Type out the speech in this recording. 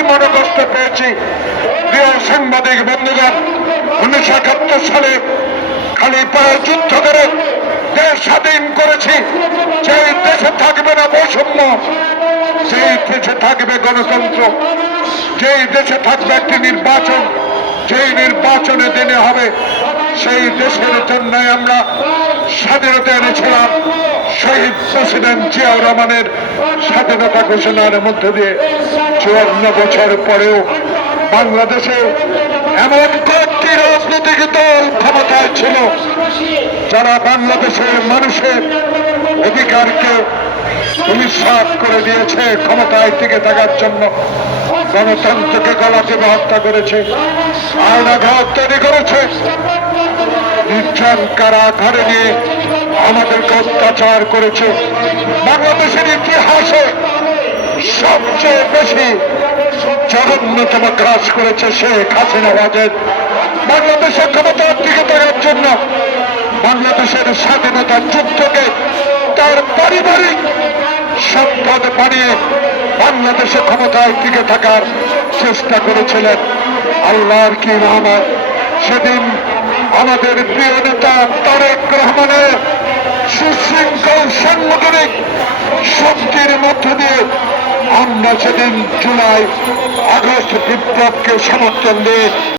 বেশি মনে কষ্ট পেয়েছি। প্রিয় সাংবাদিক বন্ধুগণ, 1971 সালে খালিপাড়ায় যুদ্ধ করে দেশ স্বাধীন করেছি। সেই দেশে থাকবে না বৈষম্য, সেই দেশে থাকবে গণতন্ত্র, যেই দেশে থাকবে একটি নির্বাচন, যেই নির্বাচনে দিনে হবে, সেই দেশের জন্য আমরা স্বাধীনতা এনেছিলাম। শহীদ প্রেসিডেন্ট জিয়াউর রহমানের স্বাধীনতা ঘোষণার মধ্য দিয়ে 54 বছর পরেও বাংলাদেশে এমন কয়েকটি রাজনৈতিক দল ক্ষমতায় ছিল যারা বাংলাদেশের মানুষের অধিকারকে নিঃশ্বাস করে দিয়েছে, ক্ষমতায় টিকে থাকার জন্য গণতন্ত্রকে গলা টিপে হত্যা করেছে, আয়নাঘর তৈরি করেছে, নির্জন কারাগারে নিয়ে আমাদেরকে অত্যাচার করেছে। বাংলাদেশের ইতিহাসে সবচেয়ে বেশি জঘন্যতম কাজ করেছে শেখ হাসিনা ওয়াজেদ। বাংলাদেশের ক্ষমতার টিকে থাকার জন্য বাংলাদেশের স্বাধীনতার যুদ্ধকে তার পারিবারিক সম্পদ বানিয়ে বাংলাদেশের ক্ষমতায় টিকে থাকার চেষ্টা করেছিলেন। আল্লাহর কি রহমত, সেদিন আমাদের প্রিয় নেতা তারেক রহমানের সুশৃঙ্খল সাংগঠনিক শক্তির মধ্য দিয়ে আমরা সেদিন জুলাই আগস্ট বিপ্লবকে সমর্থন দিয়ে